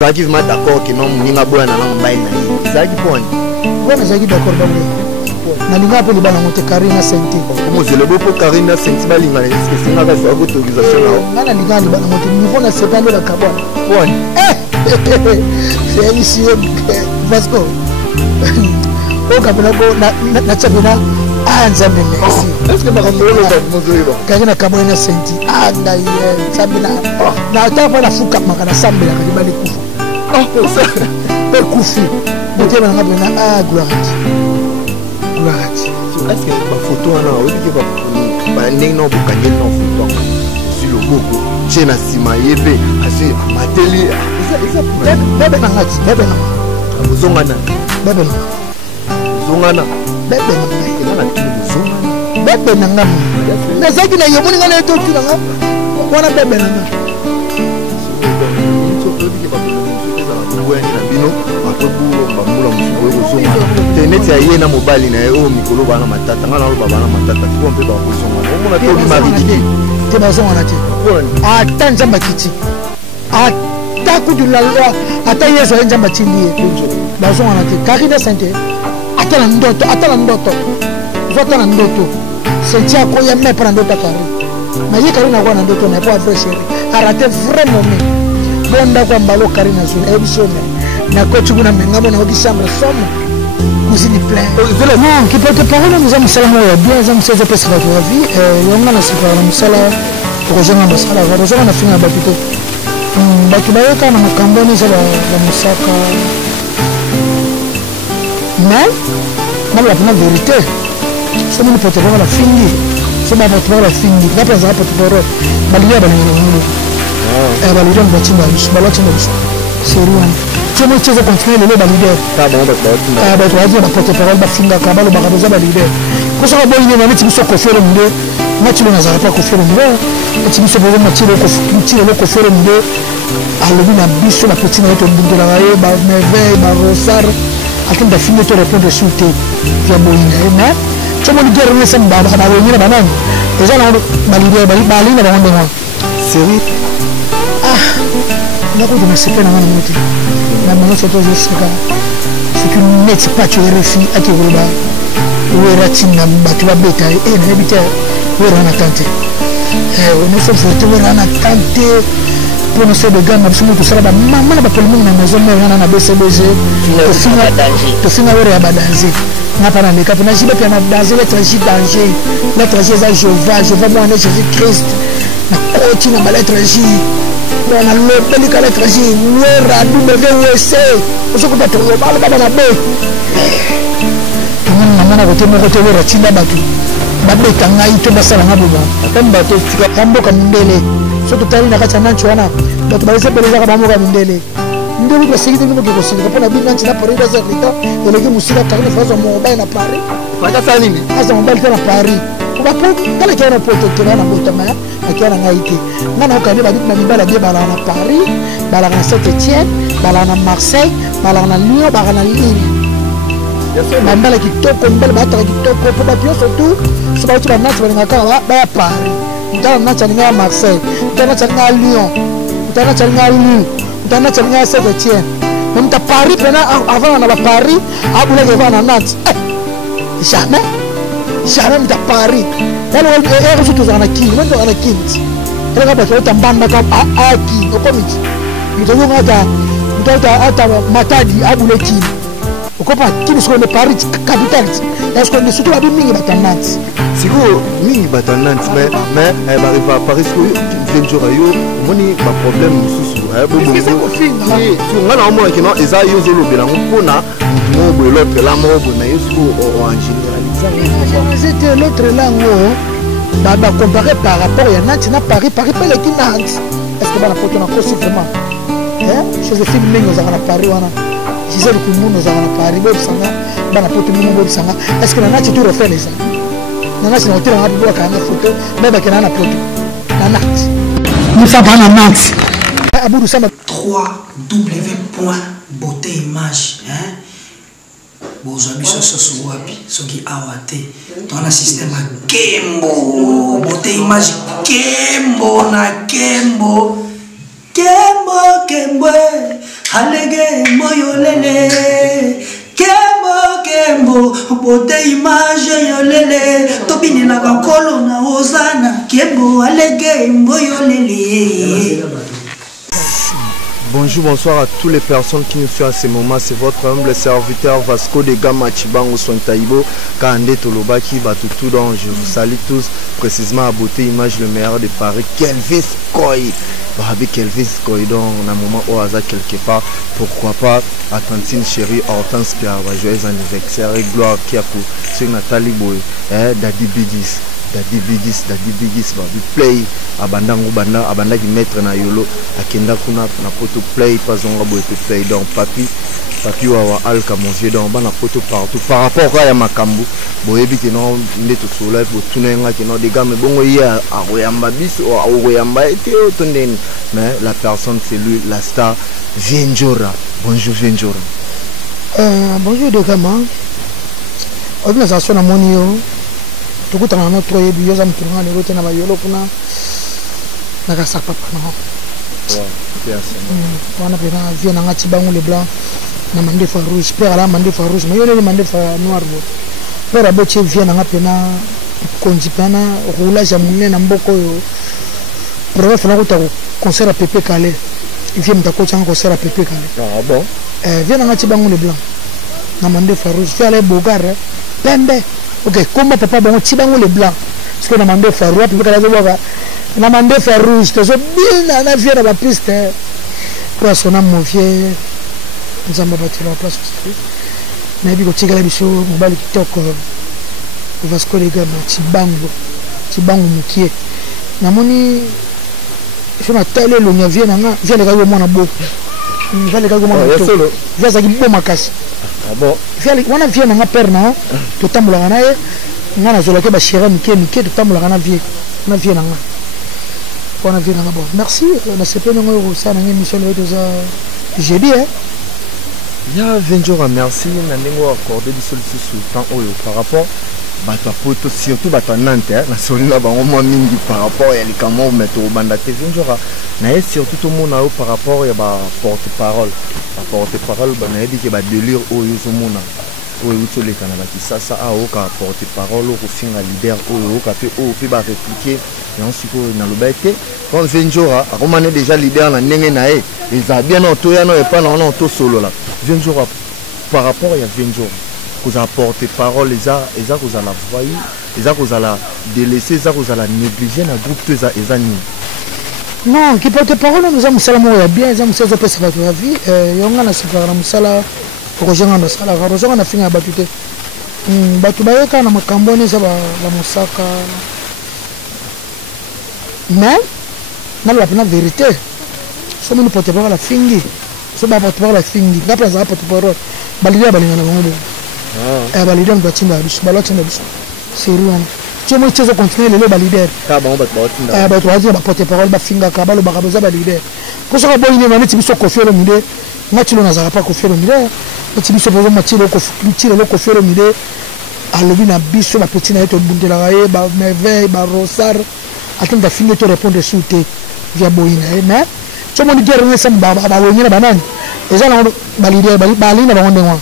qui vraiment d'accord que non ninga boya na mbaye na ça qui point voilà ça qui d'accord bamwe na linga pe libana monte Karina Senti comment c'est le beau pour Karina Senti balinga est-ce que c'est ngaka ça autorisation là na linga libana monte niveau na sepande la carbone point c'est ici Vasco au kabela ko na tsabena nzambe merci est-ce que bakambolo ba mozoiba Karina Kabona Senti ndaye tsabena na tafa na fuka makana sambela ka libali kufa pe kufi bote bana ngabena gloire est-ce que ba photo ana o dike ba ndenge no bukanyeli no photo si le boko chez na sima yebe asi mateli bebe na ngati bebe na zongana bebe na zongana bebe na zongana bebe na ngam na zaki na yomuni ngana to tuna wana bebe na ngam teneti aye na mobali na yo mikolo bana matata ngana lo bana matata ko mpe ba kozonga o mona to maridi te ba zonga te ata nzamba kiti ata ku de la loi ata yeso nzamba tindi ba zonga te Karina Senti ata na ndoto zota na ndoto sentia ko ya me prendre ndoto Karina na ye Karina kwa na ndoto na kwa vrai chéri a raté vraiment bonda kwa mbalo Karina zone ebisone na kotu kuna menga bona oki chambre somme cousine plein non qui porte parole nous avons salam ya bien nous sommes pas sur la vie yonga na sika na musala projet na musala va roza na finga bapito batu bayaka na makambo ni sala ya musaka mais na la vérité c'est une porte parole la fingi c'est ma porte parole la fingi na pas za porte parole balia bana ngulu balia batimba balatimba c'est rien tu me tiens à continuer le leader ta bon ba toi ba porte parole ba finga ka ba lo ba za ba leader ko so ba yini na miti so ko fere mbe na tilo na za pa ko fere mbe eti so bo ma tilo ko fere mbe alobi na biso la petite na to ndula ba meve ba rosar akinda finga to répondre sur te via boyina mais tu me dire ne samba ba ba yini ba nan déjà na ba leader ba lina ba ndema série na ko de sepe na muti na mano soto zesika c'est que net pas tu refi ati roba wera tinna batu ba beta na bita wera na tante on se foto wera na tante pour nous faire de gamme absolument tout ça ba maman na ba pour na maison na na BCBG to finga wera ba danger na para ne kapena jibe pia na danger le trajet za Jéhovah moi en Jésus Christ na koti na ba lettre on a le pelika lettre J wera WC on se ko battre ba na be na kote moko te wera tinda batu babeta ngai to basala ngabo ba bato tika kamboka mindele so to tali na kata nancho wana bato balese peleza ka bamoka mindele ndelo ba sigide ngo ko sika pona binga ntina pare ba za rita eleki musika Karina fazo mobile na Paris fata sana nini asa mobile na Paris ba po kala ke na poto te na botama akira ngai te ngana okande ba bitna mibala bie bala na Paris bala na Saint-Étienne bala na Marseille bala na Lyon bala na Lille mbala kitoko mbala ba ta kitoko po ba pio surtout so ba tuba nati ba ngaka ba ya Paris ndala nati nga Marseille ndala nati nga Lyon ndala nati nga Lille ndala nati nga Saint-Étienne même ta Paris pena avant na ba Paris abula ke va na Nantes jamais ta Paris elle est surtout dans la king même dans la king elle va pas ta bande ka a king au comité il doit ata matadi abule king au compa qui sont le Paris capitale est-ce qu'on est surtout à mingi batanante siko mingi batanante mais elle va arriver à Paris que venture yo moni ba problème mususu ngana omo ki no eza yo zolo belango pona mo bo l'autre là mo bo na yesu en général c'était l'autre langue bah comparé par rapport à Nantes na Paris pas les Nantes est-ce que ba na poto na kosi vraiment Joséphine Mengo za na Paris wana Gisèle Koumono za na Paris bo sanga ba na poto mo bo sanga est-ce que na Nantes tu refais les ça na Nantes na hôtel na bo ka na photo mais ba kana na poto na Nantes nous ça ba na Nantes Abou Samba 3w.beautéimage bozwa biso soso wapi soki awa te tona système ya Kembo beautéimage Kembo na Kembo alege moyo lele kembo kembo bote image yo lele tobini na kankolo na ozana kembo alege moyo lele. Bonjour, bonsoir à toutes les personnes qui nous suivent à ce moment. C'est votre humble serviteur Vasco de Gama Chibango Sontaibo, Kande Tolobaki, Batutu. Donc je vous salue tous, précisément à Beauté Image, le meilleur de Paris, Kelvis Koy. Avec Kelvis Koy, donc on a un moment au hasard quelque part. Pourquoi pas à Tantine chérie Hortense Pierre, joyeux anniversaire et gloire qui a pour sur Nathalie Boy, Daddy Bigis. Daddy Bigis va play abandango banda abanda qui mettre na yolo akenda kuna na poto play pas on va play donc papi wa alka mon vieux donc bana poto partout par rapport à makambu boyebi que non ndeto sola pour tunenga que non des gars mais bongo ya aroyamba biso aroyamba été otondeni mais la personne c'est lui la star Vienjora. Bonjour Vienjora. Bonjour de Gama. Organisation na monio tukutana na notre biyoza mtunga le rote na bayolo kuna na kasa papa na ho wana pena vient na ngati bangu le blanc na mande fa rouge père la mande fa rouge mais yo le mande fa noir bo père aboche vient na ngati na konji pana roulage amune na mboko yo pour faire na ko concert à Pepe Calais il vient de coach en concert à Pepe Calais ah bon vient na ngati bangu le blanc na mande fa rouge fait aller bogar pembe. Ok, comment papa bon tibango le blanc parce que na mandé faire rouge puis kala na mandé faire rouge to so bien na vieux na la piste pour son âme mon vieux nous avons battu la place aussi mais bi ko tigala biso mobali kitoko Vasco de Gama tibango mukie na moni je na tele lo nya vieux na nga vieux le ka yo mona bo vieux le ka yo mona to vieux za ki bo makasi. Ah bon? On a vu un père na tout temps la na ye ngana zola ke ba chéra mike tout temps la na vie on a vu na on a vu na bon merci na sepe ngo ça na émission le deux j'ai dit hein ya Vienjora merci na ndingo accordé du sous temps oyo par rapport bato poto surtout bato Nantes na solina bango mo mingi par rapport ya likamo meto banda te Vienjora na ye surtout tout monde par rapport ya ba porte-parole bana yebi ke ba délire oyo zo mona oyo utole kana ba kisasa a o ka porte-parole ko finga leader oyo ka pe o pe ba répliquer et ensuite na lobete quand Vienjora akomane déjà leader na ndenge na ye eza bien no to ya no e pa na no to solo la Vienjora par rapport ya Vienjora vous apporter parole les a vous la voyer les a vous la délaisser ça vous la négliger na groupe tous ça ni non qui porte parole nous avons salam ya bien nous sommes pas ça la vie yonga na super na musala rojonga na sala rojonga na finga batute batu bayeka na makambo ne za la musaka mais na la pena vérité so nous porte parole la fingi so ba porte parole la fingi na place porte parole balira balinga na bango balideur doit tinda biso balotinda biso c'est rien tu moi tu continuer le balideur ka bon ba tinda ba to dire ba porte parole ba finga ka balo ba kaboza balideur ko so ka boyine na neti biso kofielo mide ngati lo nazara pa kofielo mide neti biso bozo matilo kofielo mide alobi na biso ba petit na eto bundela gaye ba merveille ba rosar atenda finir te répondre sur te via boyine mais tu moi dire ne sem ba wonyina banani eza na balideur balina ba ngondengwa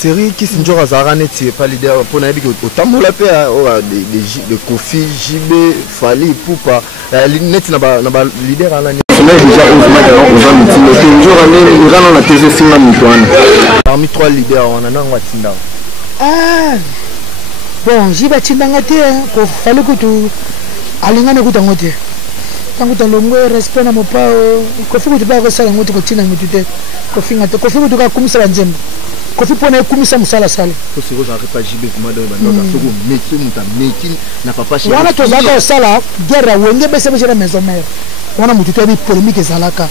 série qui s'injure à Zarane n'est pas leader pour n'aller que autant pour la paix de Kofi JB Fali Poupa net n'a pas leader à l'année parmi trois leaders on en a Watinda bon JB Tindanga te ko fali ko tu alingana ko tangote tango talongo respect na mopa Kofi ko tu ba ko sala ngoto ko tina ngutute Kofi ngate Kofi ko tu ka kumisa nzembo Kofi pona kumisa musala sala ko siko za ka jibe kuma da bando soko métier muta métier na papa chéri wana to zaka sala guerre wenge bese bese na maison mère wana mutu to bi polémique zalaka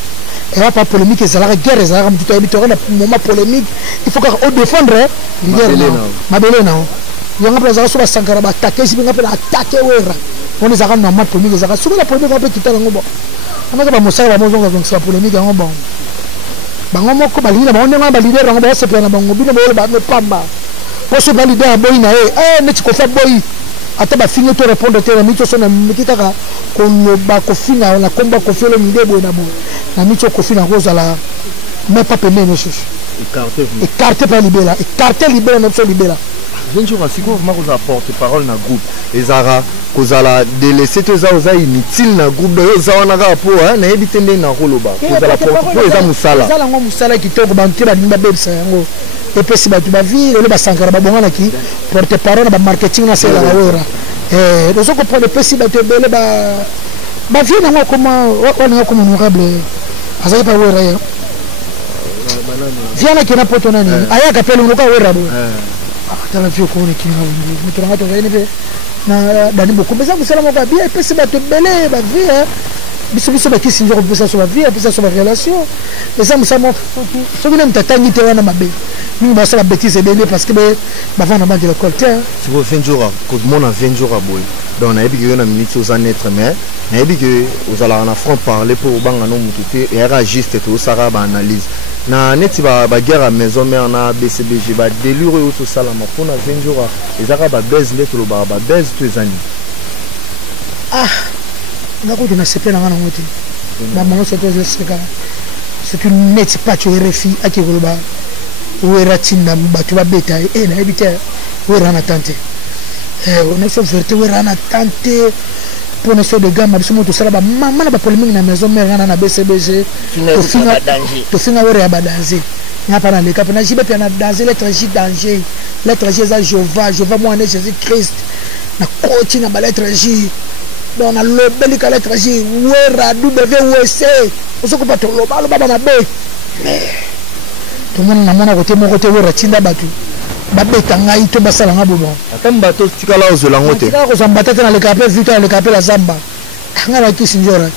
et pas polémique zalaka guerre zalaka mutu to bi to na moment polémique il faut qu'on défendre guerre mabele na yanga plaza so ba sankara ba attaquer jibe ngapela attaquer wera on les a rendre normal polémique zalaka so la polémique on peut tout à ngo bon amaka ba musala ba mozonga donc ça polémique ngo bon bango moko balina bango nga balide rango ba sepela na bango bino bolo ba me pamba po so balide boy na neti ko fa boy ata ba fingo to répondre te na mito so na mikitaka ko ba ko fina na komba ko felo mide boy na bo na mito ko fina ko zala mais pas pembe nos choses écarté par libéla écarté libéla notre libéla Ventura siko vraiment vous apporte parole na groupe ezara kozala délaisser tous ça oza inutile na groupe de ça on a rapport hein na ebite ndé na koloba kozala porte eza musala eza ngo musala kitoko bantu ba nimba bebisa yango epesi batu ba vie le ba sankara ba bongana ki porte parole ba marketing na sela wera donc on prend le pesi batu bele ba vie na ngo comme honorable azali pa wera ya viana kina poto nani aya kapelo ngoka wera bo atala vio ko ne kina mutu na to vene na dani beaucoup mais ça vous savez moi bien pesi batu bele ba vie biso ba kisi njoko pesa so ba vie pesa so ba relation et ça me montre ce que même tatangi te wana mabe nous ba ça la bêtise bele parce que ba vana ba de l'école terre si vous 20 jours que mon a 20 jours à boy donc na ebi que na minute aux anêtre mais na ebi que aux ala na franc parler pour banga no mututé et era juste tout ça ba analyse na neti ba guerre à maison mère na BCBG ba délire tout ça la ma pour na 20 jours les ara ba baise les to ba baise tous les années ngako na sepe na ngana ngoti ba mongo soto zeseka c'est une net pas tu refi akikoloba wera tinda batu ba beta na ebita wera na tante on est sur vérité wera na tante pour ne soit de gamme biso moto sala ba mama na ba polémique na maison mère na BCBG to finga wera ya ba danger na pa na le cap na jibe pe na danger lettre J za Jéhovah moi né Jésus Christ na coach na ba lettre J donc on a le bel calé tragique wera WC on se coupe tout le baba na be tout le monde na mona côté mon côté wera tinda batu babeta ngai to basala ngabo bon atamba to tikala ozolango te tikala ko zambata na le capé vita le capé la zamba ngala kisinjora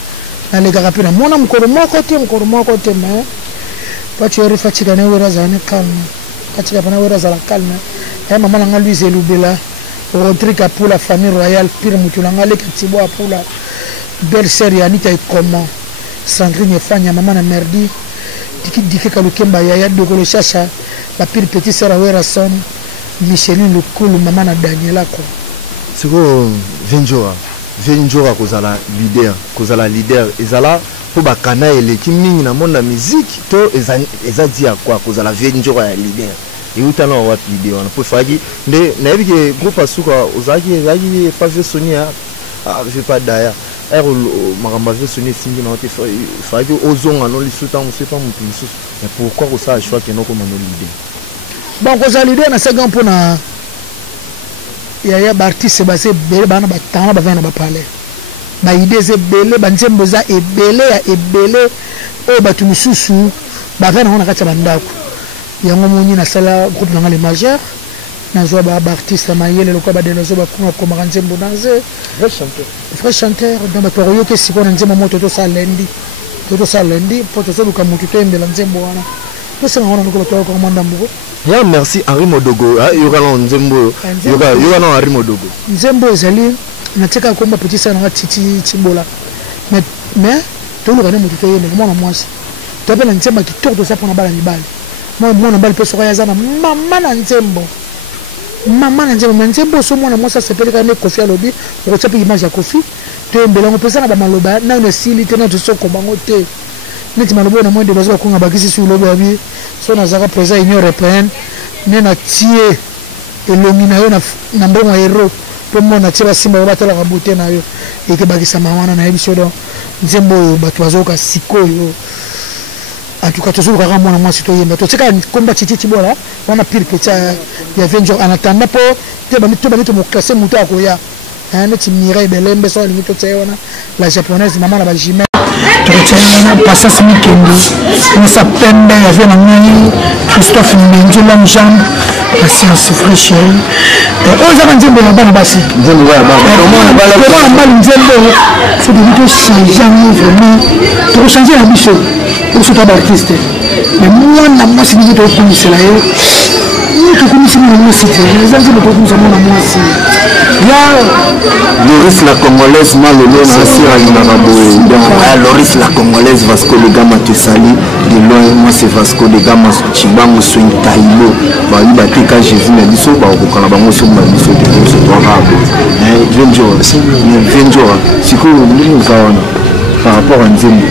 na le capé na mona mkoro moko te mais pas tu refatika na wera zane calme katika pana wera zala calme mama na ngai Louise Lubela rentrer pour la famille royale pire mutulanga le katibo pour la belle sœur Anita et comment Sandrine Fanya maman na merdi diki kalukemba ya de ko le chacha la pire petite sœur Wera son Micheline le cool maman na Daniela ko siko Venjora kozala leader ezala po bakana ele kimingi na monde na musique to ezadi ya kwa kozala Venjora ya leader et où t'as wapi vidéo on peut faire mais n'avez que groupe asuka ozaki pas vu Sonia je pas d'ailleurs maramba vu Sonia singi na fait ozonga no lisuta on sait pas mon plus mais pourquoi ça a choix que non comme l'idée bon kozala l'idée na second pour na ya artiste basé bele bana batana ba vena ba parler ba idée c'est bele ba nzembo za ebele o batu mususu ba vena on a kacha bandako yango moni na sala groupe na les majeurs na joa ba artiste mayele lokwa ba denozo ba kuna ko maranzembo danse vrai chanteur dans ba toroyo ke siko na nzembo moto to sa lendi pour to so luka mutu to embela nzembo wana to se ngona ko to ko manda mbugo ya merci Henri Modogo yoka na nzembo yoka na Henri Modogo nzembo ezali na teka ko mba petit sa na titi chibola mais to luka na mutu to yende mwana mwasi to pela nzemba kitoko to sa pona bala mibali moi mwana bali pe soka yazana mama na nzembo so mwana mwasa sepeli ka ne Kofi alobi ko tsapi image ya Kofi to embela ngo pesa na ba maloba na ne sili tena to soko bango te neti maloba na mwende bazo ko ngabakisi su lobo abi so na zaka presa union européenne ne na tie elongi na yo na mbongo hero to mona tie ba simba ba tala ka bote na yo eke bakisa mawana na ebiso do nzembo batu bazoka sikoyo en tout cas toujours quand moi moi citoyen mais tu sais quand combat titi bola on a pire petit il y a 20 jours en attendant pour te ba mo classer muto akoya hein ti Mireille Belembe so ni to tseona la japonaise maman la bajime to tseona passas mikendo on s'appelle ya vient nani Christophe Menjo l'amjam patience frère chéri on za nzembo na bana basi nzembo ya bana nzembo c'est de tout changer vraiment to changer la mission pour ce travail artiste mais moi na moi si vous êtes pour cela nous tout comme si nous nous citer les gens de beaucoup nous avons moi aussi Loris la congolaise malolo na sira inarabo Loris la congolaise Vasco de Gama te sali de loin moi c'est Vasco de Gama Chibango swing tailo ba iba te ka Jésus na biso ba ko kana bango so ba biso te so to rabo Venjora siko nous zawana par rapport à Nzembo.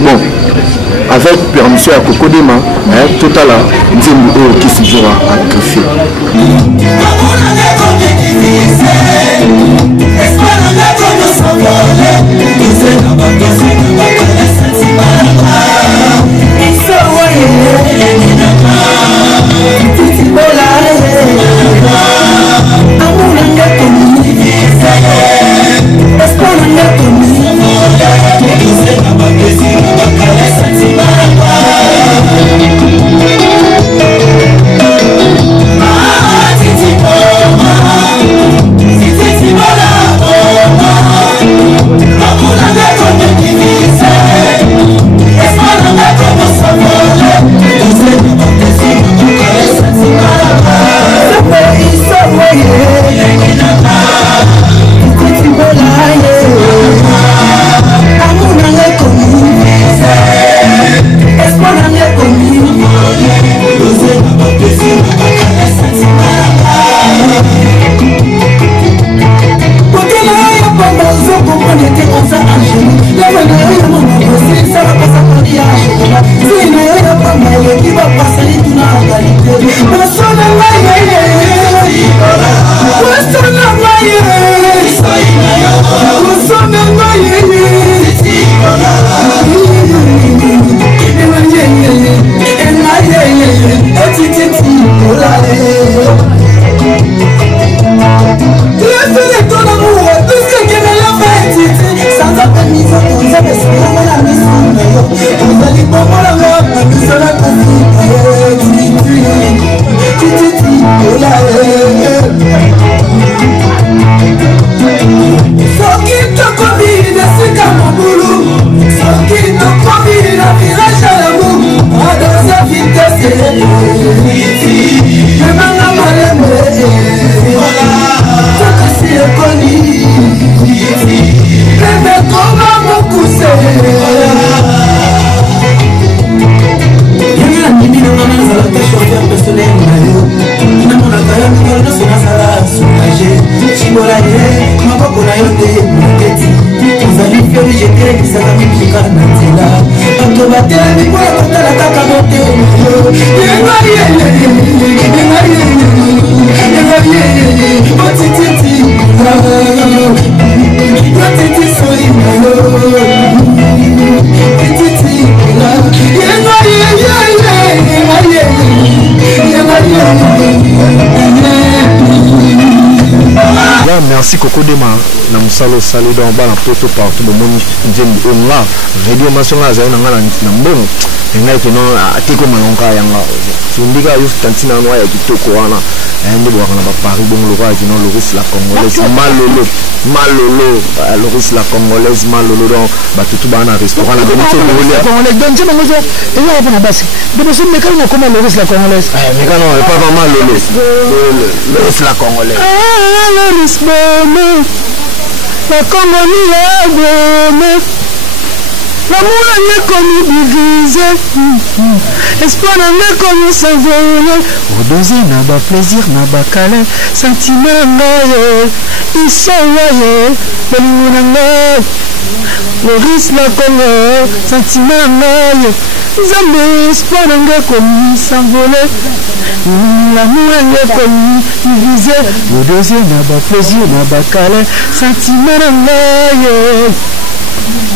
Bon, avec permission à Kokodema, total Nzembo qui se jouera à Café. Merci Kokodema na musalo sali dans bala poto partout le monde Nzembo on la radio nationale za na mbono ngai kino atiko malonga yanga sindika yo tantina no ya kitoko wana ende bwa na ba Paris bon le roi kino le russe la congolaise malolo le russe la congolaise malolo donc ba tutu bana restaurant la bonito le congolais donc je m'en et là on a bassé de monsieur mécano comment le russe la congolaise mécano pas vraiment le russe la congolaise le russe la Congolaise l'amour n'est connu divisé, espoir n'est connu s'envoler, redoser n'a pas plaisir, n'a pas câlin, sentiment n'a ils sont voyés, le risque la Congo, sentiment n'a Zambé, espoir n'a connu s'envoler, l'amour n'est connu divisé, redoser n'a pas plaisir, n'a pas câlin, sentiment n'a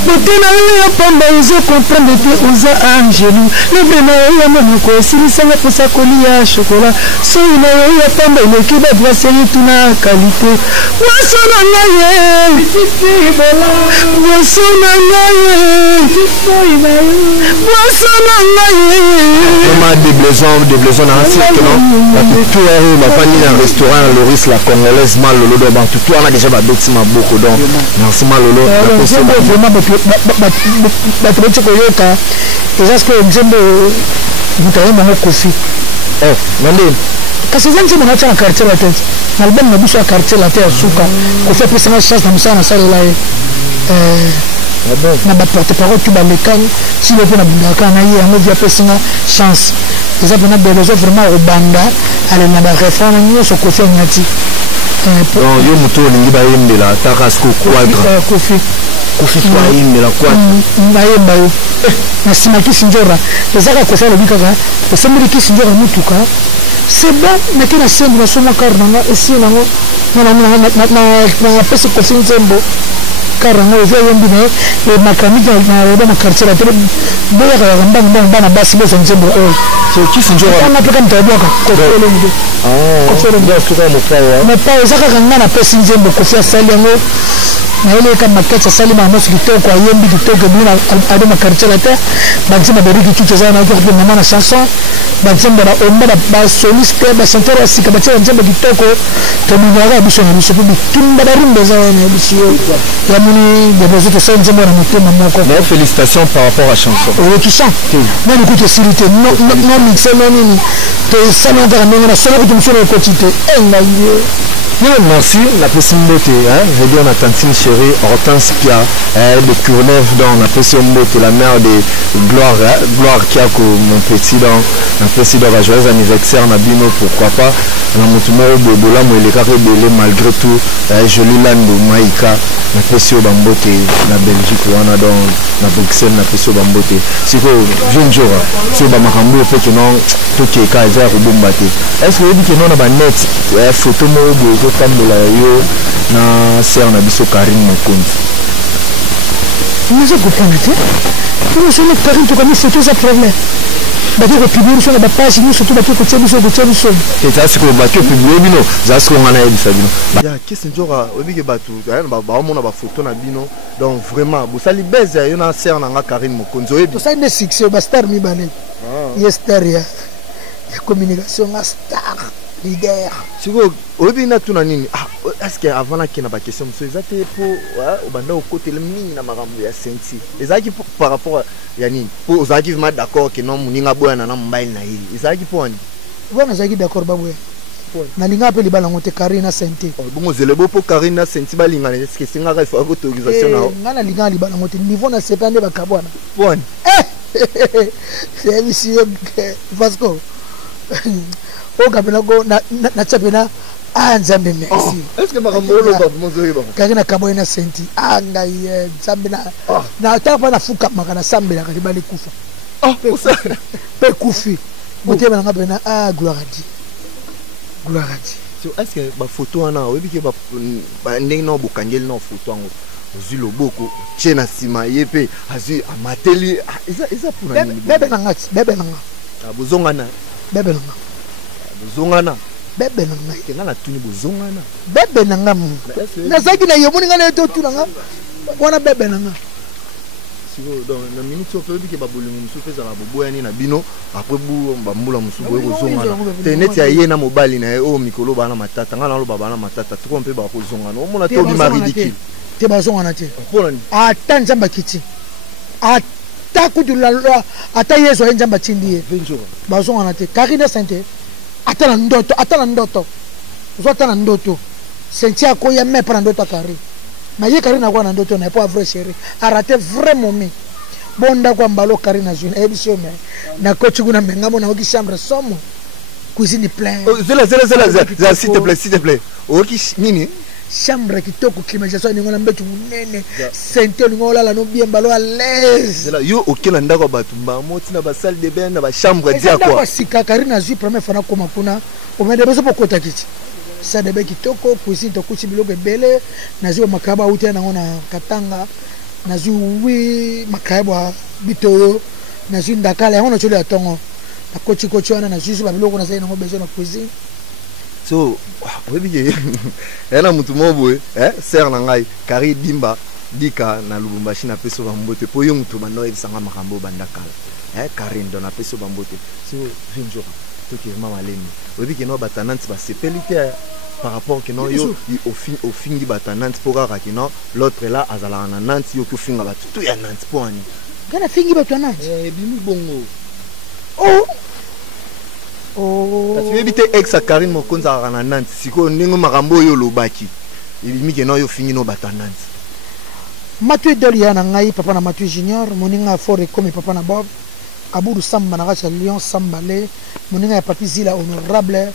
Botena ya pamba uzo comprendre que uza angelu lebe na ya mama ko silisanga posa kolia chocolat so ina ya pamba ile kiba brasserie tuna qualité wasona ngaye wasona ngaye wasona ngaye vraiment des blaisons dans cirque non la tout ma famille dans restaurant le riz la congolaise mal lolo donc tout on a déjà ba bêtise beaucoup donc merci mal lolo batobeti koyoka eza sikoyo Nzembo mutaye bango kofi nandeni kasi eza Nzembo natia na quartier la tete na album na biso ya quartier la tete ya suka kofi apesanga chance na mosala nasalela ye na baporte-parole tu balekani silo mpe na bundaka na ye yango vi apesanga chance eza mpena belozo vraiment obanda ale na barefran na nyonso kofi anyati donc yo moto olingi bayembela ataka siko quadre kofi to ayembela quadre nayemba yo na nsima kisi njora ezaka kofi alobi kaka osembeli kisi njora mutuka c'est bon nake na sembi nasomwa kare nanga esi nango napesi kofi nzembo kare yango eza yembi na ye makamiki naoba na quartier la tele boyaka yaka mbangu bana basi bosa nzembo oyo kisi njora anga mpe kami tobwaka kofiolongi mopa eza kaka nga napesi nzembo kofi asali yango nayeleka makete asali mamosi kitoko ayembi kitoko ebili ade na quartier la terre banzembo beriki cucu eza naokoka mama na chanson banzembo baomba basoliste bachanteur ya sika batia banzembo kitoko tomingaka ya biso na biso mpo bitumba barimba eza wana ya biso ya moni debozo tosali nzembo na motema moko félicitations par rapport à chanson tu chante non écoute esili te non mixe non nini tosali kaka ndenge na solo kutu mosolo ekoti te engaye merci la personne mbote je dis on a tantine chérie Hortense Pia de Courneuve dans la personne mbote la mère de Gloire Kiako mon petit dans la personne de joyeux anniversaire Nabino pourquoi pas na mutumo bobola mo ele kaka belé malgré tout joli lando maika na personne bambote na Belgique wana dans na Bruxelles na personne bambote siko vinjora so ba makambo pe que non to ke ka za ko bombate est-ce que dit que non na ba net photo mo bo tambola yo na sœur na biso Karine Mokonzi nous a comprendre te nous sommes Karine to comme photo ça problème ba ko publier sur la page nous surtout ba ko tia biso et ça c'est ko ba ko publier bino za so ngana e bisa bino ya kesi njora obi ke batu ba mona ba photo na bino donc vraiment bo sali beze yo na sœur na nga Karine Mokonzi obi to ça ne succès ba star mi bane yester ya communication a star leader siko obi na tuna nini est-ce que avant la kina ba question monsieur ezate pour obanda okotele mingi na makambo ya senti ezaki par rapport ya nini pour ozaki vraiment d'accord que non muninga boya na mobile na yili ezaki pour ani bona zaki d'accord ba boya na linga pe libala ngote Karina Senti bongo zelebo pour Karina Senti ba linga est-ce que singa il faut autorisation na ngana linga libala ngote niveau na sepande ba kabwana pour ani c'est monsieur Vasco o kapena ko na chapena nzambe merci est-ce que makambo lo ba mozo yiba Karina Kaboina Senti ngai nzambe na tapa na fuka makana sambe la kalibali kufa pe kufi motema nga pena gloire à Dieu so est-ce que ba photo ana obi ke ba ndenge no bokangeli no photo ango ozi loboko chena sima yepe azi amateli eza puna nini bebe nanga bozongana bebe nanga kenga na tuni bozongana bebe nanga nazaki na yomoni nga na eto tuna nga wana bebe nanga siko donc na minute ope obi ke babolingo musu peza na boboyani na bino après bu bambula musu boye kozongana te neti ya ye na mobali na ye o mikolo bana matata nga na lo bana matata toko mpe ba kozongana o mona to bi mari ridicule te bazongana te mpona ata nzamba kiti ata kudula ata yeso nzamba tindi ye bazongana te Karina Senti atala ndoto zo atala ndoto Senti akoya me para ndoto Karina na ye Karina kwa na ndoto na pas vrai chéri a raté vraiment mais bonda kwa mbalo Karina zune ebisio me na coach kuna mengamo na oki chambre somo cuisine plein zela s'il te plaît oki nini chambre kitoko climatisation ni ngona mbetu munene Senti ngola la no bien mbalo à l'aise zela yo okela ndako batu mba moti na ba salle de bain na ba chambre dia quoi kwa sika Karina zui première fois na koma kuna omende beso pokota kiti ça de be kitoko cuisine to kuchi biloko ebele nazwi makaba uti na ngona katanga nazwi wi makaba bitoyo nazwi ndakala yango cholo ya tongo na kochi wana nazwi ba biloko na sai na besoin na cuisine so obi ke ena mutu mobo sœur na ngai Kari Dimba dika na Lubumbashi na peso bambote po yo mutu bando ebisanga makambo bandakala Karine don na peso bambote so vinjora to ke mama lemi obi ke no batananti ba sepelite par rapport que non yo au fin di batananti pour kaka que non l'autre là azala na Nantes yo ko finga batu to ya Nantes po ani kana fingi batananti bimi bongo parce que ebite ex Karine Mokonzi na Nantes siko ningo makambo yo lobaki ebimi ke non yo fingi no batananti Mathieu Dolia na ngai papa na Mathieu Junior moninga fort comme papa na Bob Aboudou Samba na kacha Lyon Sambale moninga ya Papi Zila honorable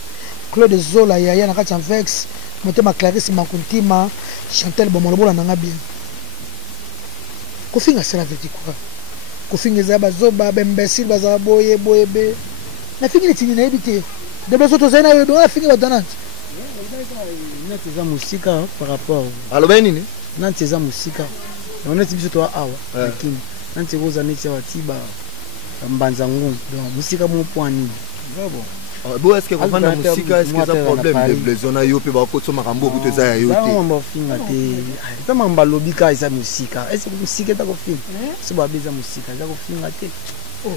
Claude Zola yaya na kacha Vex motema Clarisse Makuntima Chantal Bomolobola nanga bien kofinga sera veut dire quoi kofinga za bazoba bembesile baza boye be na fingi litini na ebité de besoto zena yo do fingi badanante neti za musika par rapport aloba nini neti za musika on est biso to awa lakini neti koza neti wa tiba mbanza ngungu donc musika mo point nini bon bon est-ce que vous avez musika est-ce que ça problème les zones yo pe ba ko so makambo ko teza ya yo te on va finga te ta mamba lobika isa musika est-ce que musika ta ko finga so ba beza musika za ko finga te oh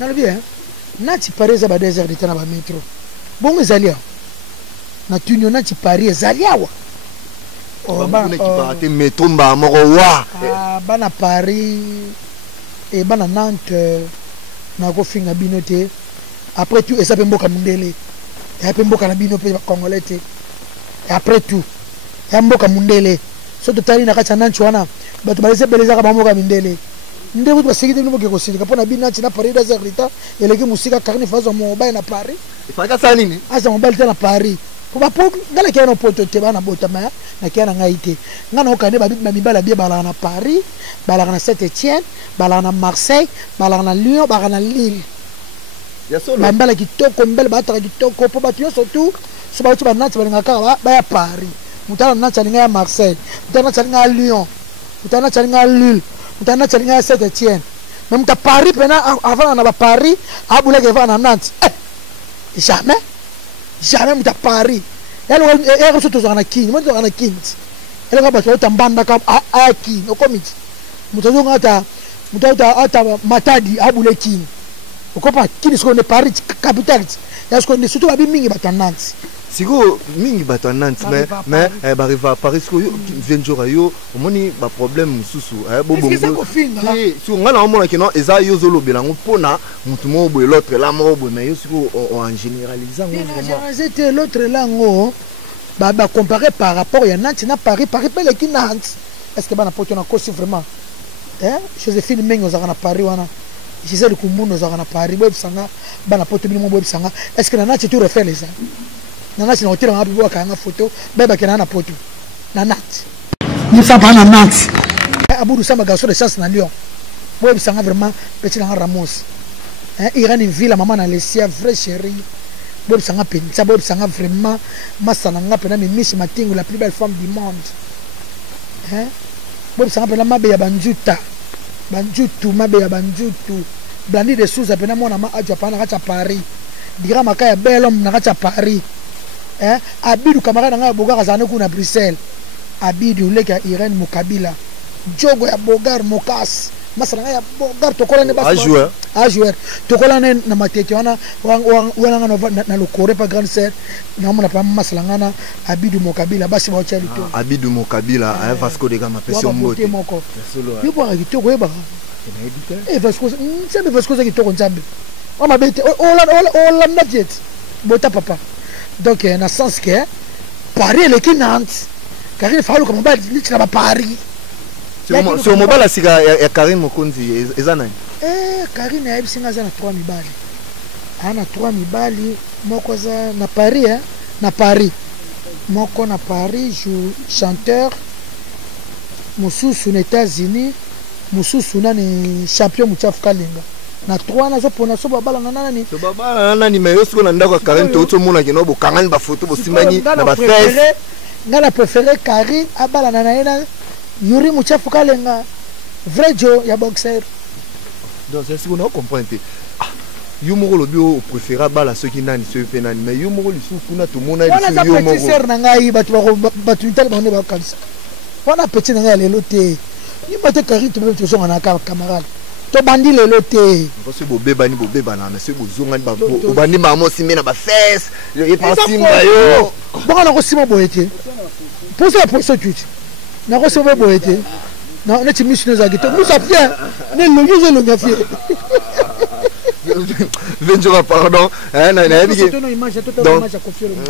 na le bien nati pareza ba desert de tana ba metro bongo zalia na tunyo nati pari zalia wa oh ba ne ki pa te metro mba moko wa bana Paris et bana Nantes na ko finga binote après tout esa pemboka mundele ya pemboka na bino pe congolais te après tout ya mboka mundele so totali na kacha Nantes wana bato balese beleza ka bamoka mindele ndeko basekite no bokeko silika pona binati na Paris des Rita eleki musika karne fazo mobile na Paris ifaka sa nini asa mobile te na Paris po ba po ngala ke no poto te bana botama na ke na ngaite ngana okane ba bit mibala bie bala na Paris bala na Saint-Étienne bala na Marseille bala na Lyon bala na Lille bambala kitoko mbele bataka kitoko po batu yo surtout so ba tuba nati balinga kaka ba ya Paris mutana nati alinga ya Marseille mutana nati alinga ya Lyon mutana nati alinga ya Lille mutana nati alinga ya Saint-Étienne même ta Paris pena avant na ba Paris abula ke va na Nantes jamais muta Paris elo so to zana kini mo to zana kini elo ka bato tambanda ka a kini o komiti mutazo ngata ata matadi abule kini okopa kini siko ne Paris capitale ya siko ne surtout babi mingi bato Nantes siko mingi bato Nantes mais ba riva Paris ko venjora yo omoni ba problème mususu bobongo si ngana omona kino eza yo zolo belango pona mutu mo bo l'autre là mo bo mais yo siko en généralisant c'était l'autre là ngo ba comparer par rapport ya Nantes na Paris pe le ki Nantes est-ce que bana poto na kosi vraiment Joséphine Mengo za na Paris wana Gisèle Kumbuno za na Paris bob sanga bana poto bino bob sanga est-ce que na Nantes tu refais les ça na Nantes na hôtel na bibo ka nga photo beba ke na poto na Nantes ni fa pas na Nantes Aboudou Samba garçon de chasse na Lyon bob sanga vraiment petit na Ramos Irene Ville maman na Lesia vrai chérie bob sanga penza bob sanga vraiment masana nga pena Miss Matingo la plus belle femme du monde bob sanga pena mabe ya banjuta banjutu mabe ya banjutu blandi de Souza pena mona ma ajo pana kacha Paris dira makaya belom na kacha Paris Abidou camarade nga boga kazana kuna Bruxelles Abidou leka Irene Mukabila jogo ya Bogar Mokas masana ya Bogar tokola ne bas joueur tokola ne na matete wana wana na lokore pa grande sœur na mona pa masala ngana Abidou Mukabila basi ba chali to Abidou Mukabila Vasco de Gama pession mbote yo kwa kitoko yeba Vasco nzambe Vasco za kitoko nzambe o mabete o la najet bota papa donc na sens que Paris le ki Nantes car il faut comme ba litna ba Paris so mobala sika ya Karim Mokonzi ezana Karim na yebsinga za na 3 mibali ana 3 mibali moko za na Paris na Paris moko na Paris chanteur mususu na États-Unis mususu na ni champion muchafu kalenga na 3 na zo pona so babala na nani so babala na nani mais yo siko na ndako Karim to mona kino bo kangani ba photo bo simani na ba face ngala préféré Karim abala na na Yuri muchafu kalenga vrai Joe ya boxer donc c'est ce qu'on a compris yo moko lobi o préféra bala ceux qui nani ceux pe nani mais yo moko lisu kuna to mona lisu yo moko ser na ngai batu intel bande ba kanisa wana petit na ngai lelo te ni bate Karim to to zonga na camarade to bandi lelo te parce que bobeba na mais c'est bozonga ni ba bandi ba mo simé na ba fesse et pas simba yo bon na ko sima boyete pour ça tu na ko sima boyete na ne ti mission za gito musa bien ne lo yuzo lo ngafie Ventura pardon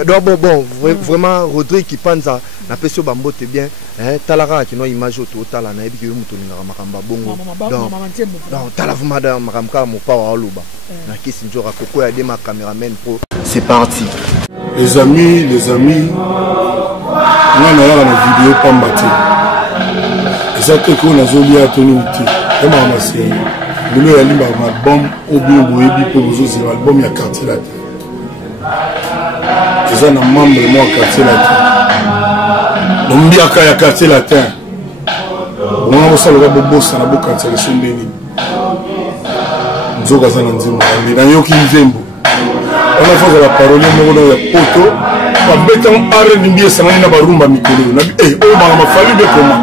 donc bon vraiment Rodrigue qui panza na peso bambote bien talara kino image auto tala na ebi muto linga makamba bongo donc tala madame makamka mo pa wa luba na kisi njora koko ya de ma cameraman pro c'est parti les amis nga nalala na video pamba te eza te ko nazolia toni te emaka maseye lelo yalimbaka ma album obino boyebi mpo bozozela album ya quartier latin eza na membre mwa quartier latin lombiaka ya quartier latin bonga bosaloka bobosana bokanisa lesombeni nzoka aza na nzembo ande nayoki nzembo wana fozala parole moko na ya poto babetang arende mbi esangani na barumba mikolo nabi oyo makama fali bekoma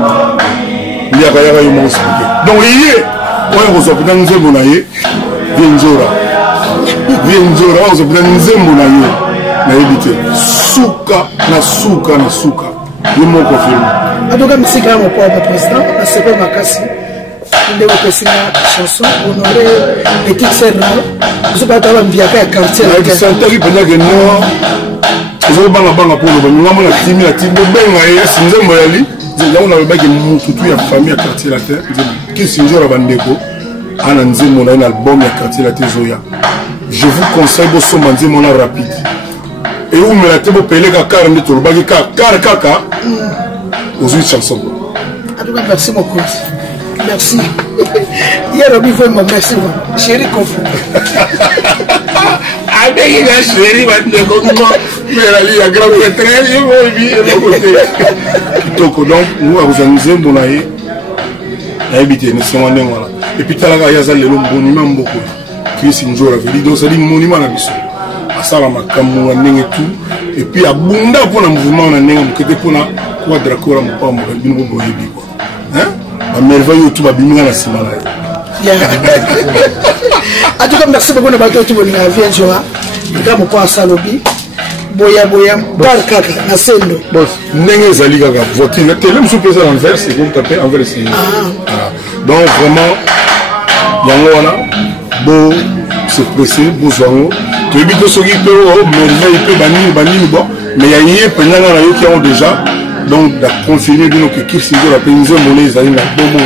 mbiaka yaka yo moko sipike donc ye oyo kozwa pena nzembo na ye vie nzora oyo kozwa pena nzembo na ye nayebi te suka na suka ye moko filme adoka misika ya mopo ya président nasepe makasi nde opesinga chanson honore petite sœur nao ozobata bambiaka ya quartier santaki mpenake no ezobangabanga mpo loba nyonga na timi bobenga ye esi nzembo yali yango nalobaki motutu ya famille ya quartier latin kisi nzora bandeko ana nzembo na ye na album ya quartier latin ezoya je vous conseille bosomba nzembo na rapide eumela te bopeleka kare nde tolobaki kare kaka ozwi chanson adoka merci mokonzi merci hier obi vraiment merci chéri confo abeki na chéri bandeko melali ya grand maîtresse yemoyebi elokote kitoko donc ngo akozwa nzembo na ye nayebi te nesengo ndenge wana epuis talaka ye aza lelo monima mboko Chris Nzora veli donc sali monima na biso asala makambo na ndenge tu epuis abunda mpona mouvement na ndenge mokete mpona quadracora mopamba bino boboyebi kwa bamerveille oyo tu babiminga na nsima na ye en tout cas merci beaucoup na bato oyo tobolinga ya vie nzora nga mopo asalobi boya bar kaka na sendo ndenge ezali kaka voiture tele mosusu mpe eza na envers ekotape envers donc vraiment yango wana bo se presse bozwa yango toyebi te soki mpe merveille mpe banini bon mais ya ye mpenanga nayoki yango déjà donc daconfirme bino ke kirsinzola mpe nzembo ne ezali na bomo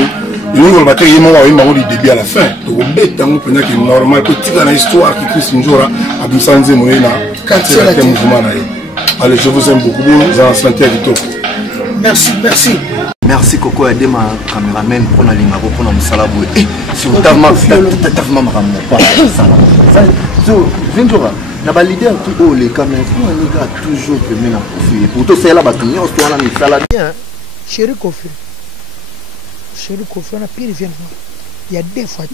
elongi oloba te ye moko aoyemba yango du début à la fin tokobeta yango mpenza ke normal mpe tika na histoire ke kirsinzola abimisa nzembo ye na te mouvement na ye. Allez, je vous aime beaucoup, vous en santé à Kitoko. Merci Coco et ma caméraman pour la ligne pour la salabou. Si vous avez Ventura, na leader tout haut les caméras, on a toujours permis la profil. Pour tout ça là, bah tout le monde on a salade bien. Chéri Kofi, on a pire vient. Il y a des fois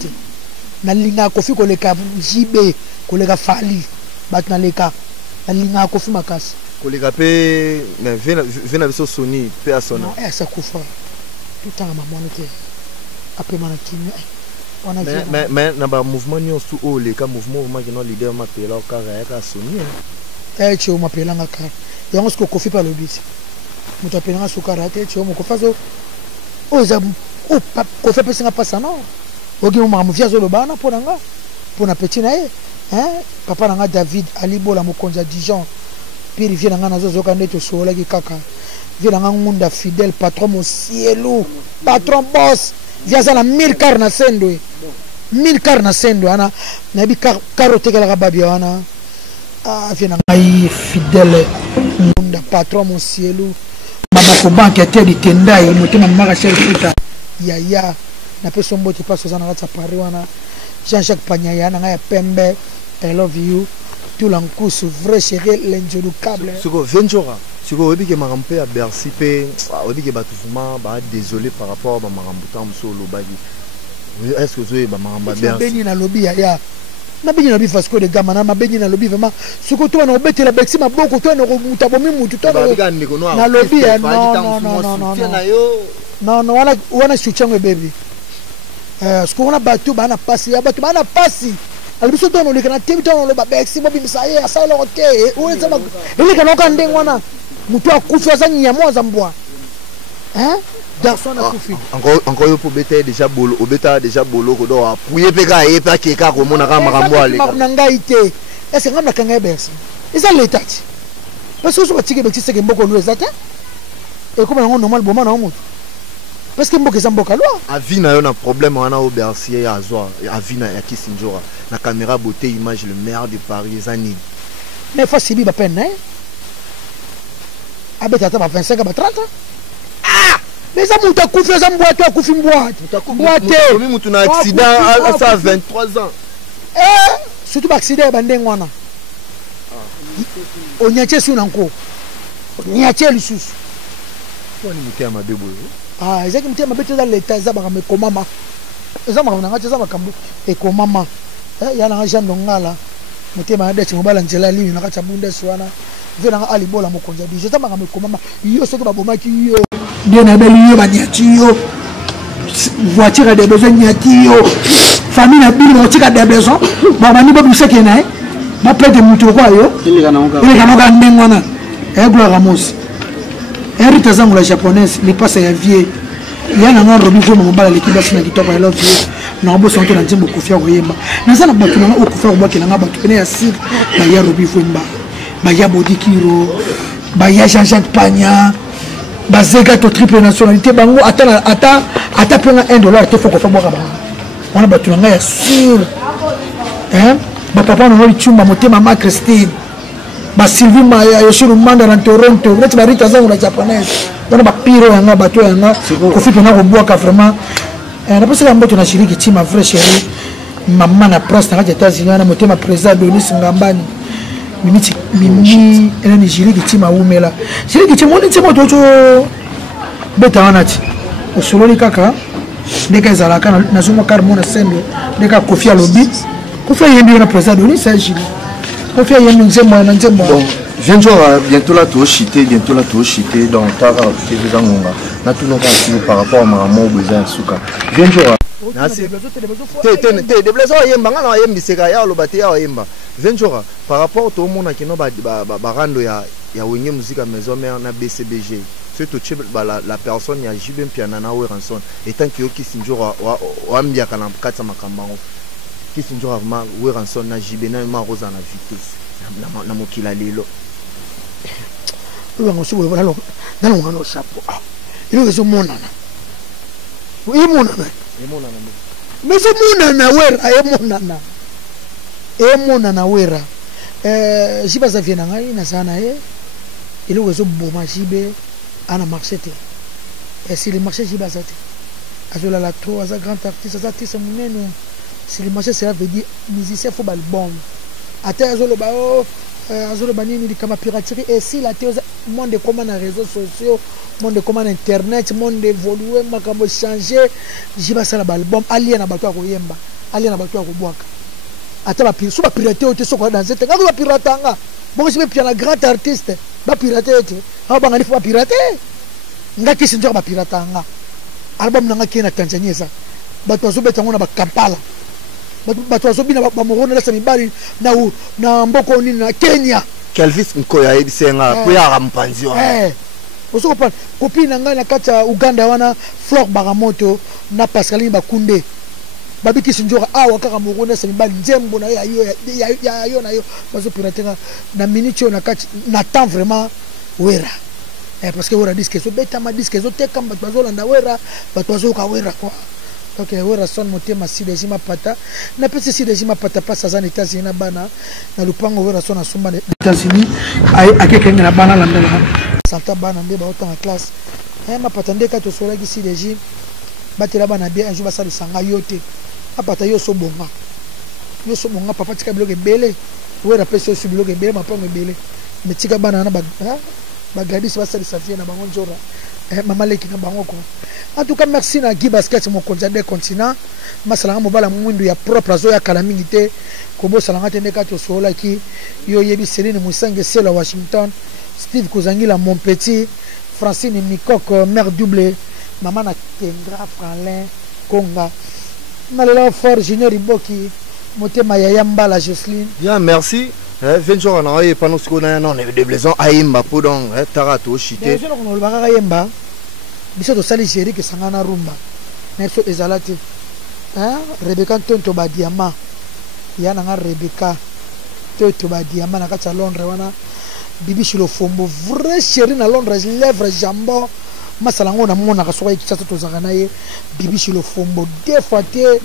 na linga Kofi ko le ka JB ko le ka fali, bat na le ka na linga Kofi makasi. Ko le ka pe na vena biso Sony pe a sona. Ça kufa. Tout temps maman était après mana kimi. Mais na ba mouvement ni sous haut les cas mouvement qui non leader ma pe là au carré à Sony. Tu m'as appelé nga car. Et on se Kofi par le but. Mu t'appelanga sous karaté, tu mo ko fazo. Oh za oh Kofi pe singa passa non. Ogi mo mafia zo lo bana ponanga. Pona petit na ye. Papa nanga David Alibola mokonza Dijon. Puis vient nanga nazo zoka ndeto sola ki kaka. Vient nanga ngunda fidèle patron mon cielo. Patron boss. Vient ça na 1000 car na sendo. 1000 car na sendo ana na bi carotte kala babi ana. Vient nanga fidèle ngunda patron mon cielo. Mama ko banque était di tendai motema mama chef futa. Yaya na peso mbote paso sana kata pari wana. Jean-Jacques Panyaya na ya pembe. I love you. Tout l'encours vrai chéri l'enjeu câble. Suko Ventura. Suko obi ke marampe à Bercy pe obi ke batufuma ba désolé par rapport à marambuta msolo bagi. Est-ce que vous ba maramba Bercy? Beni na lobby ya. Na beni na bi Vasco de Gama na beni na lobby vraiment. Suko to na obeti la Bercy ma boko to na robuta bomi mutu to na lobby ya non wana chuchangwe baby. Suko wana batu bana pasi ya batu bana pasi. Albiso to no le kana tebi to no ba Bercy bobi misaye asala oke o eza ba ile kana ka ndengwana mutu akufi azanya moza mbwa garçon na kufi encore pour bete déjà bolo obeta déjà bolo ko do appuyer pe ka e pa ke ka ko mona ka makambo ale na ngai te est-ce que ngam na kanga Bercy eza l'état parce que so ba tike Bercy seke mboko lo ezata e comme na normal boma na omo parce que mboka eza mboka lo avi na yo na problème wana au Bercy ya azwa avi na ya Kisinjora na caméra beauté image, le maire de Paris, Zanid. Mais facile, il va peine, hein? abeta ata ba 25 ba 30 ans. Ah, mais ça muta kufi za mbwa to kufi mbwa. Muta mutu na accident à ça 23 ans. Surtout ba accident ba ndengwana. Onyache suna nko. Onyache lisusu. Toi ni mutu ya mabebo. Ah, ezaki mutu ya mabebo za l'état za ba me komama. Eza ma na ngati za makambo e komama. Ya na Jean Dongala. Mutu ma dete mobala nzela limi na kati bunda swana. Vena ali bola mokonza bi. Je tama me komama. Yo soko ba bomaki yo. Bien na beli yo ba nyati yo. Voiture des besoins nyati yo. Famille na bili voiture des besoins. Ba mani ba buseke na ma pete mutu kwa yo. Ile kana ndengwana. Gloire Ramos. Rita zangu la japonaise ni pasa ya vie. Yana nga robi fo mobala l'équipe na kitoko I love you. Na obo sonto na nzembo kufia koyemba. Na sana batu na okufia kobaki na batu pene ya sir na ya robi fo mba. Ba ya Bodikiro, ba ya Jean-Jacques Pagna, ba Zega to triple nationalité bango ata pena $1 te fo kofa boka ba. Wana batu na ya sir. Ba papa no chumba motema ma Christine. Ba Sylvie Maya Yoshiro Manda na Toronto ngati ba Rita zangu la japonaise wana ba piro yanga bato yanga kofipe na koboaka vraiment na pesa ya mboto na shiriki tima vrai chéri mama na prince na États-Unis na motema président Denis Ngambani mimi ena ni shiriki tima umela shiriki tima ni tima tocho beta wanati usuloni kaka ndeka ezalaka na zuma karmona sembe ndeka kofia lobi kofia yembi na président Denis Sajili. Bon, bientôt là tout chité, donc Tara Kézangonga. Na tout nos cas par rapport à Maramo besoin Souka. Bientôt. Des blessures yemba ngana yembi seka ya lobate ya yemba. Bientôt par rapport au monde qui no barando ya wenye musique à maison mère na BCBG. Surtout la personne ya Jibem Piana na Weranson étant que yoki sinjora wa mbia kana katsa makambango. Qui sont vraiment Weranson na Jibena ma rosa na vitesse na mokila lelo lo ngoso bo bala na lo ngano chapeau ilo ke so monana mais so monana wera monana wera jiba za viena ngai na sana ilo ke so boma jibe ana marché te et si le marché jiba za te azola la to za grand artiste za artiste muneno. Si le marché cela veut dire musicien faut album. Ata azolo ba azolo bani ni kama piraterie et si la théorie monde comment na réseaux sociaux, monde comment internet, monde évoluer makambo changer, jiba sala ba album alien na bato ko yemba, alien na bato ko boaka. Ata ba piraterie, so ba piraterie te so ko dans cette ngako ba piratanga. Bon je be na grand artiste, ba piraterie te. Ha ba ngani faut ba piraterie. Ngaki sinjo ba piratanga. Album nanga kina Tanzania ça. Bato so betango na ba Kampala. Bato azobina ba morona la samibali na mboko nini na Kenya. Kelvis Nkoya ebisenga kuya mpanzi wa. Oso kopana kopina ngai na kata Uganda wana Flor Baramoto na Pascaline Bakunde. Babiki sinjora awa kaka morona samibali nzembo na yo na yo bazo piratenga na minute na kati na temps vraiment wera. Parce que wera disque so beta ma disque so teka bazo landa wera bazo ka wera quoi. Ok, wera son motema si dejima pata. Na pesi si dejima pata pas aux États-Unis na bana. Na lupango wera son asumba les États-Unis. Akeke na bana landa na. Santa bana ndeba autant en classe. Ma pata ndeka to sola ki si deji. Batela bana bien un jour basali sanga yote. Apata yo so bonga. Yo so bonga papa tika bloke bele. Wera pesi so bloke bele ma pango bele. Metika bana na ba gadis basali safia na bango njora. Maman leki na bango ko. En tout cas, merci à Guy Basket, mon continent continent. Masalanga mobala mwindu ya propre azo ya calamité. Kobo salanga tende kato sola ki yo yebi Céline Moussange Sela Washington, Steve Kozangila mon petit, Francine Mikok mère double, maman na Kendra Franlin Konga. Malela fort Junior Iboki, motema ya Yamba Jocelyne. Bien, merci. 20 jours on a eu pendant ce qu'on a non des blessons à Yemba pour donc tarato chité. Bien sûr on le baka Yemba. Biso to sali chéri que sangana rumba. Neso ezalati. Rebecca tonto ba diamant. Yana nga Rebecca tonto ba diamant na kata Londres wana. Bibi shilo fombo vrai chéri na Londres lèvres jambon. Masalango na mona ka soka kitasa to zangana ye. Bibi shilo fombo deux fois te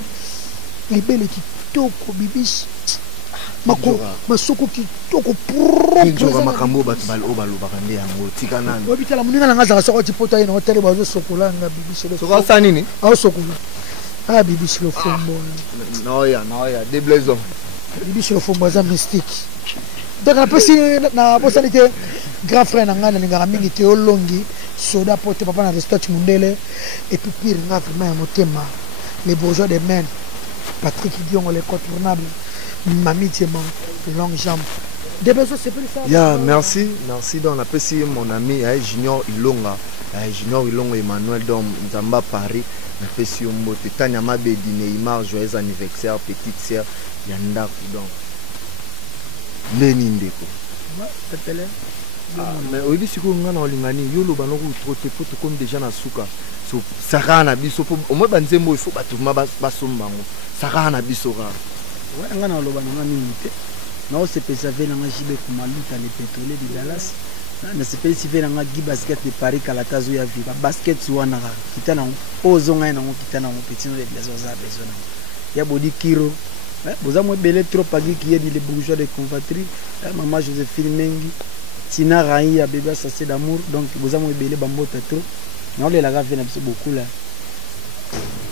libele kitoko bibi. masoko kitoko propre makambo bato balobaka nde yango tika nani obitala moninga nanga azaka soko tipota ye na hotele bazosokola nga bibiselo soko asa nini aosokola bibiselo fombo naoya déblaison bibiselo fombo aza mystique donc napesi na bosani te grand frère na ngai nalingaka mingi te olongi soda po te papa na restaurant mundele et puis pire nga vraiment ya motema les bourgeois de main Patrick Diongo les contournables Mami Thiema longue jambe des besoins c'est plus ça merci donc napesi mon ami Junior Ilonga Emmanuel donc Nzamba Paris napesi mbote Tanya Mabedi Neymar joyeux anniversaire petite sœur ya ndako donc Leni ndeko mais oyebi sikoyo nga na olingani yo loba noko trop te po tokomi déjà na suka so saka na biso po omoi banzembo il faut bato ma basomba ngo saka na biso kaka nga na loba nanga mingi te naosepesa ve nanga jibe kumaluta le pétrolier de Dallas nasepelisi ve nanga gi basket de Paris kalatazo ya vi basket wana kaka kita nango oyo ozonga ye nango kita nango petino de blason oza besoin nango ya bodi kiro boza mo ebele trop agiki yedi le bourgeois de convatrie mama Joséphine Mengi Tina Rai ya bébé assassin d'amour donc boza mo ebele bambota trop naolelaka ve na biso bokula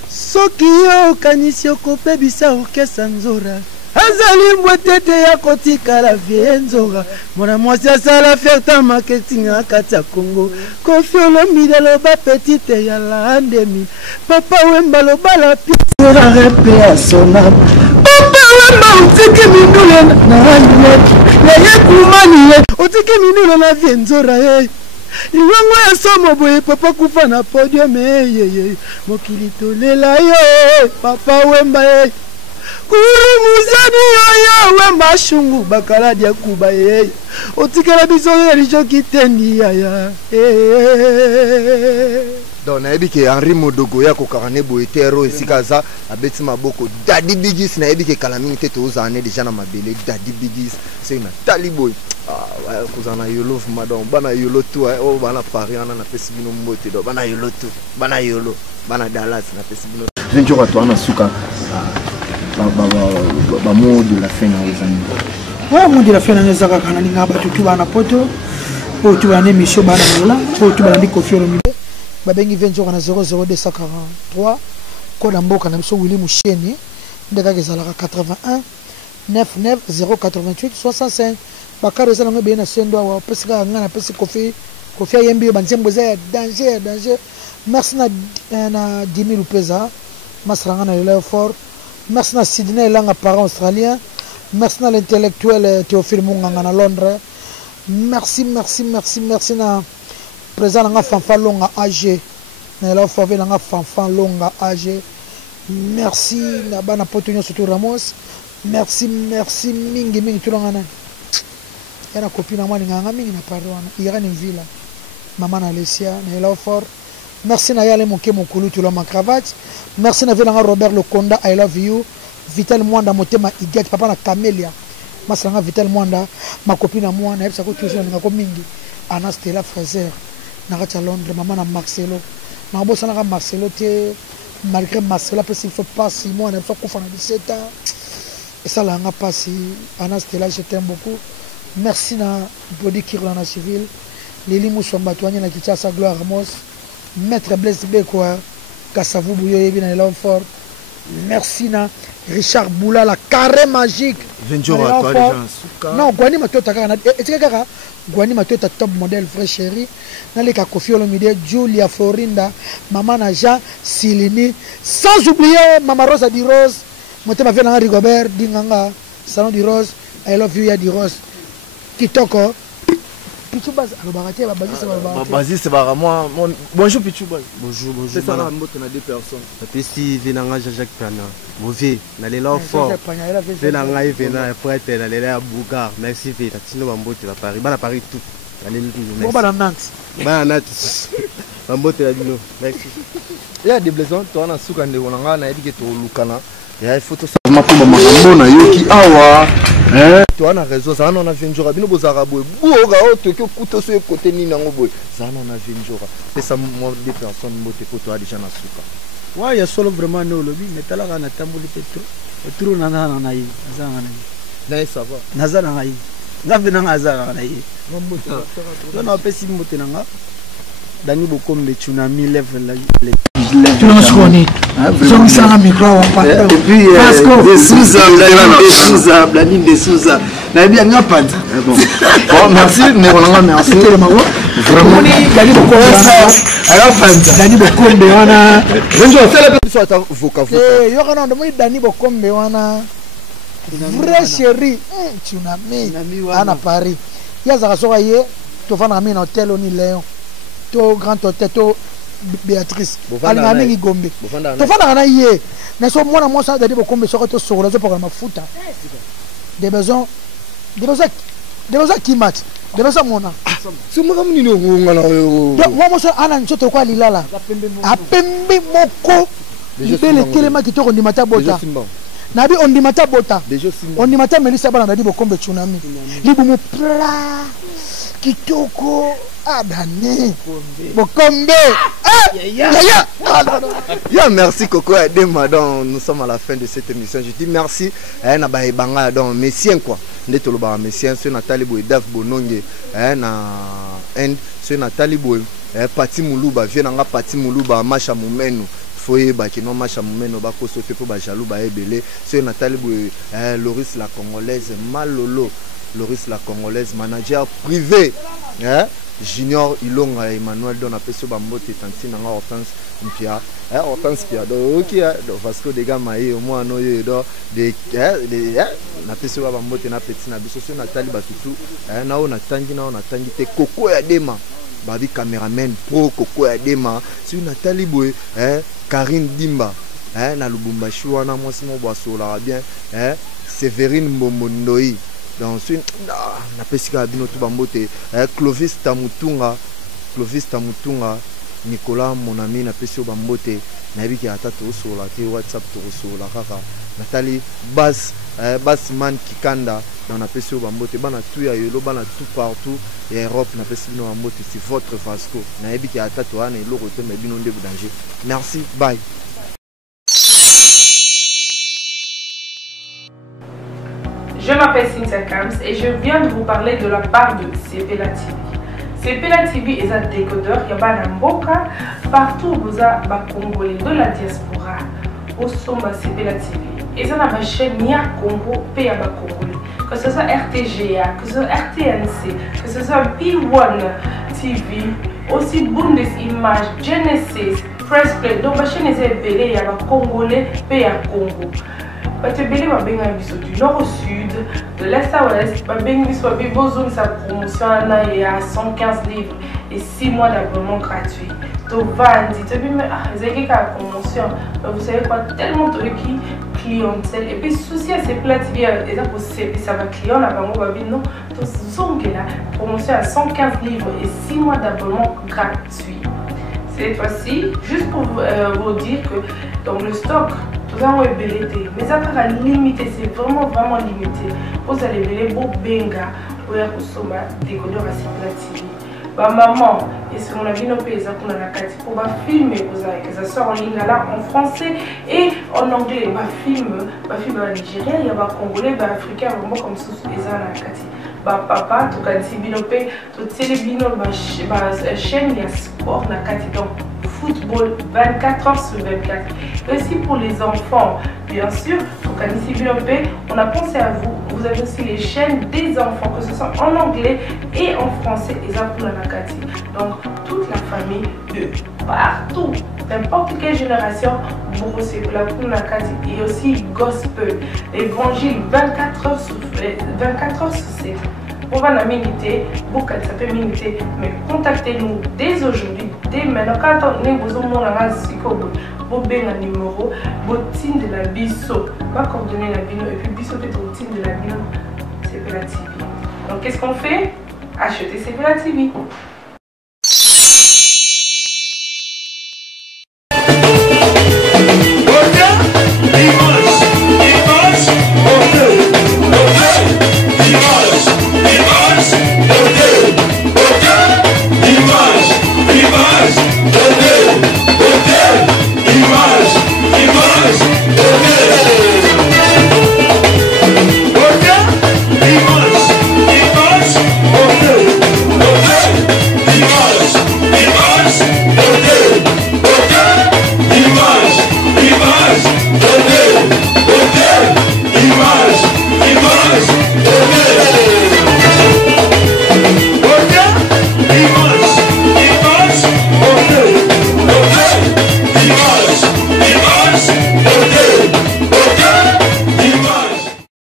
soki yo okanisi okopebisa okesa nzora azali mbwetete ya kotikala vie nzora mwana mwasi asala ferta marketing na kati ya Congo Kofi Olomide aloba petite ya la andemi papa Wemba loba la pisera repe a sonam papa Wemba utiki mindule na andemi yeye kumani ye utiki mindule na vie nzora ye iwango ya somo boye papa kufa na podium yeye mokili tolela yo papa Wemba ye kuri muzani yo Wemba shungu bakala dia kuba ye otikela biso ye lijo kitendi ya donc nayebi ke Henri Modogo ya kokarane boye tero esika za abeti maboko Daddy Bigis nayebi ke kala mingi te tozala ne déjà na mabele Daddy Bigis c'est une taliboy kozana yolo madame bana yolo tu o bana Paris ana na pesi bino mbote do bana yolo tu bana yolo bana Dallas na pesi bino venjo ka toana suka ba mot de la fin na ozani mot de la fin na ezaka kana linga ba tutu bana poto po tu bana émission bana mola po tu bana Kofi Olomide babengi venjo kana 00243 ko na mboka na biso Willy Musheni ndeka kezalaka 81 99 088 65 bakaro ezala ngebe na sendo wa pesika ngana pesi Kofi ayembi banzembo za danger merci na 10000 rupeza masranga na le fort merci na Sydney langa parent australien merci na l'intellectuel Théophile Munganga na Londres merci na président nga Fanfan Longa AG na la fort na nga Fanfan Longa AG merci na bana potonyo surtout Ramos merci mingi tulongana yana copine moi nganga mingi na parwana irani villa maman na Lesia na la fort merci na yale moke mokulu tu ma cravate merci na vela Robert Lokonda I love you Vital Mwanda motema iget papa na Camelia masanga Vital Mwanda ma copine moi na yebisa ko toujours ngako mingi Ana Stella Fraser na kati Londres maman na Marcelo na bossa na Marcelo te malgré Marcelo parce qu'il faut pas si moi na faut kufana 17 ans et ça là nga passi Ana Stella je t'aime beaucoup merci na body kirana civil Lili Musomba toanya na Kitasa Gloire Ramos Maître Blaise Bekwa Kassavou Bouyo yebi na l'homme fort merci na Richard Boula la carré magique Venjora toi déjà non Gwani matota kaka etika kaka Gwani matota top modèle frère chéri na le Kofi Olomide Julia Florinda maman na Jean Silini sans oublier maman Rosa di Rose motema vena Rigobert dinganga salon di Rose I love you ya di Rose kitoko Pichubaz, c'est moi. Bonjour Pichubaz. Bonjour. C'est ça, on a deux personnes. Ici, Venanga Jacques Pana. Mauvais, n'allez là fort. Venanga Vena, prêtre, n'allez là à Bougar. Merci, Vena. Sinon, Bambo, tu vas Paris. Bah, Paris tout. Allez, bon, bah, Nantes. Bah, Nantes. Bambo, tu vas dire. Merci. Il y a des blessures, tu as un souk en dévoilant, on a dit que tu as un loukana. Il y a des photos. Je suis awa. Tu as raison, ça on a fait un jour. Bino bozara boy. Boga o to que couteau sur côté ni nango boy. Ça on a fait un jour. C'est ça moi des personnes moté pour toi déjà na suka. Ouais, il y a solo vraiment no lobby, mais t'as la gana tamboli petro. Petro nana nanaï, ça nanaï. naza na ngai nga mpe nanga azalaka na ye tona apesi mbote na nga Dani Bokombe tsunami level tunanga sikoni zongisanga micro wapa et puis des Souza na bien nga panta bon merci mais on merci vraiment Dani Bokombe Dani Bokombe wana bonjour c'est la biso ata voka yo kana ndo moi Dani Bokombe wana vrai chéri tsunami ana Paris yazaka soka ye tofana mina hotel oni Léon to grand hôtel to Béatrice alina mingi Gombe tofana na ye na so mwana mosa Dani Bokombe soko to soko zo pour mafuta des besoins qui match des besoins mona c'est moi comme ni ngona yo moi mosa ana nchoto kwa lilala apembe moko bele kelema kitoko ndimata bota nabi ondimata bota ondimata Melissa bana Dani Bokombe tsunami libumu pla kitoko Dani Bokombe merci Coco Adema donc nous sommes à la fin de cette émission je dis merci na ba ebanga donc messien quoi ndetolo ba messien sur Nathalie Boy Dave Bononge na end sur Nathalie Boy Pati Muluba vient nga Pati Muluba Masha Mumenu foye ba kino Masha Mumenu ba ko sote po ba jalou ba ebele sur Nathalie Boy Loris la Congolaise Malolo Loris la Congolaise manager privé Junior Ilonga Emmanuel don apeso bambote tantina nga Hortense Pia do OK do Vasco de Gama au moins no do de na peso bambote na petit na biso so Nathalie Batutu na on atangi te Coco Adema babi cameraman pro Coco Adema sur Nathalie Boy Karine Dimba na Lubumbashi wana mwasi mo boasola bien Séverine Mbomondoi donc na pesika bino to bambote Clovis Tamutunga Nicolas mon ami na pesio bambote na biki atatu sola te WhatsApp to sola kaka Nathalie Basman Kikanda dans na pesio bambote bana tout ya yelo bana tout partout et Europe na pesio bino bambote c'est votre Vasco na biki atatu ana eloko te mais bino ndebu danger merci bye. Je m'appelle Cynthia Kams et je viens de vous parler de la part de CPLA TV. CPLA TV est un décodeur qui a Mboka partout où vous avez Congolais de la diaspora au sommet CPLA TV. Et ça a ma chaîne Nia Congo PA Congolais. Que ce soit RTGA, que ce soit RTNC, que ce soit P1 TV, aussi Bundes Images, Genesis, Press Play. Donc ma chaîne est appelée il y a Congolais PA Congo. Batebele babenga biso du nord au sud, de l'est à ouest, babenga biso babozone sa promotion à 115 livres et 6 mois d'abonnement gratuit. To vandi, tu peux me zéké ka promotion, vous savez quoi, tellement de clientèle et puis souci à ces plates bien et ça va client là bango babi non, to zongela promotion à 115 livres et 6 mois d'abonnement gratuit. Cette fois-ci, juste pour vous dire que dans le stock vous avez belleté, mais ça va limiter, c'est vraiment limité. Vous allez belleter beau benga pour consommer décodeur à CPLA TV. Bah maman, et ce qu'on a vu nos pays, pour filmer, que ça sort en ligne là en français et en anglais. Bah film en Nigeria, il y a des Congolais, des Africains, vraiment comme ça, les Anakati. Bah papa, tout cas si binopé, tout télébino, chaîne, il y a sport nakati donc. Football 24 heures sur 24. Aussi pour les enfants, bien sûr, on a pensé à vous. Vous avez aussi les chaînes des enfants, que ce soit en anglais et en français. Donc, toute la famille de partout, n'importe quelle génération, et aussi gospel, évangile 24 heures sur 7. On va la miniter, beaucoup ça peut miniter, mais contactez-nous dès aujourd'hui, dès maintenant. Quand on est besoin de un numéro, botine de la biso, va coordonner la bino et puis biso peut botine de la bino, CPLA TV. Donc qu'est-ce qu'on fait? Acheter CPLA TV.